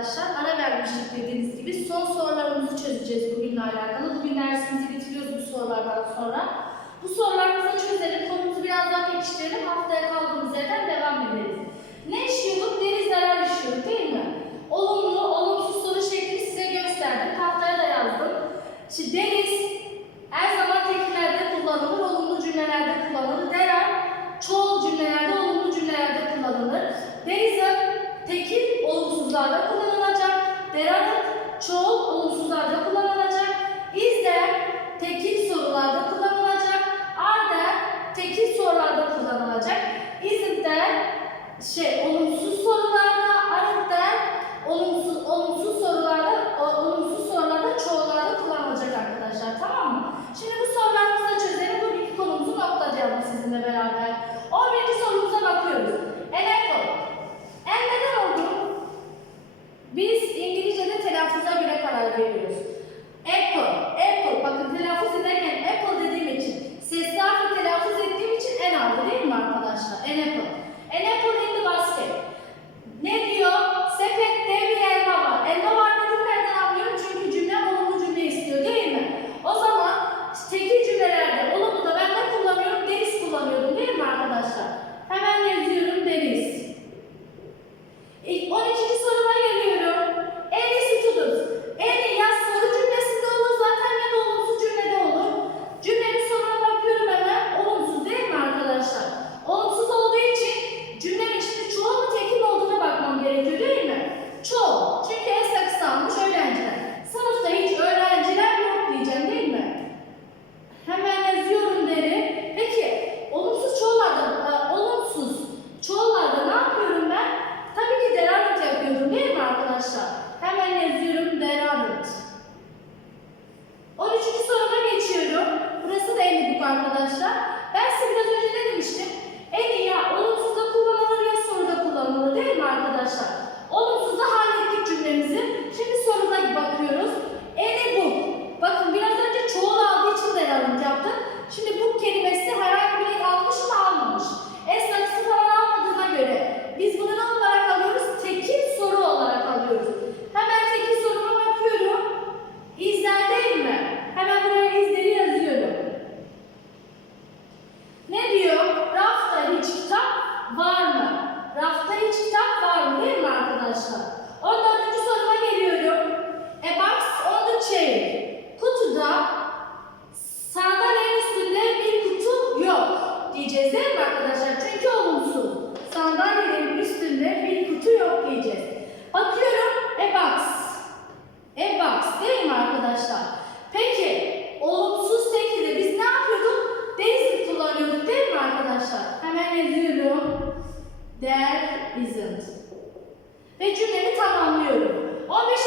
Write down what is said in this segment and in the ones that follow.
arkadaşlar. Ara vermiştik dediğiniz gibi. Son sorularımızı çözeceğiz bugünle alakalı. Bugün dersimizi bitiriyoruz bu sorulardan sonra. Bu sorularımızı çözelim. Konumuzu biraz daha pekiştirelim. Haftaya kaldığımız yerden devam ederiz. Ne işliyorduk? Deniz zarar işliyorduk değil mi? Olumlu, olumsuz soru şeklini size gösterdim. Tahtaya da yazdım. Şimdi deralık çoğul olumsuzlarda kullanılacak. İzler tekil sorularda kullanılacak. Arder tekil sorularda kullanılacak. İzler şey olumsuz There isn't. Ve cümlemi tamamlıyorum. 15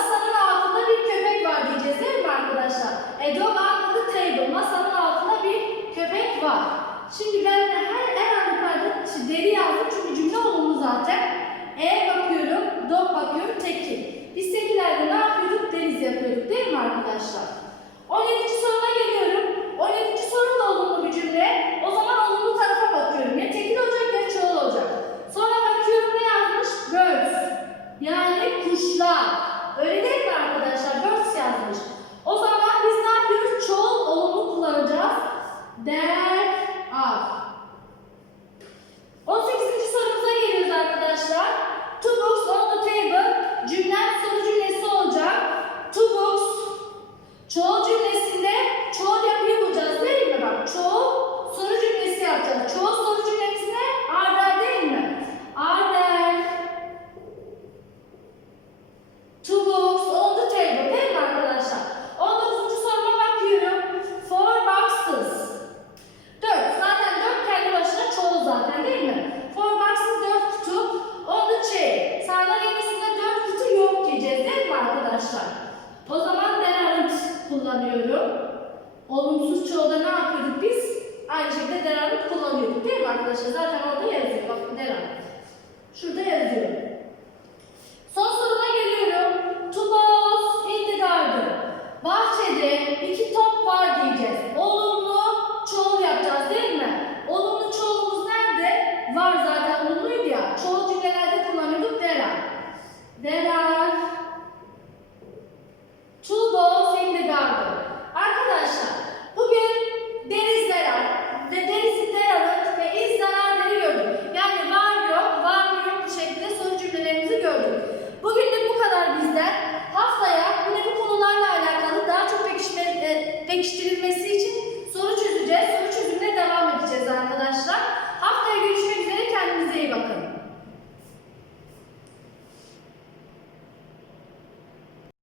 Masanın altında bir köpek var diyeceğiz değil mi arkadaşlar? A dog under the table. Masanın altında bir köpek var. Şimdi ben her en yukarıda deri Olumsuz çoğulda ne yapıyorduk biz? Aynı şekilde deranlık kullanıyorduk değil mi arkadaşlar? Zaten orada yazıyor. Bakın deranlık. Şurada yazıyor.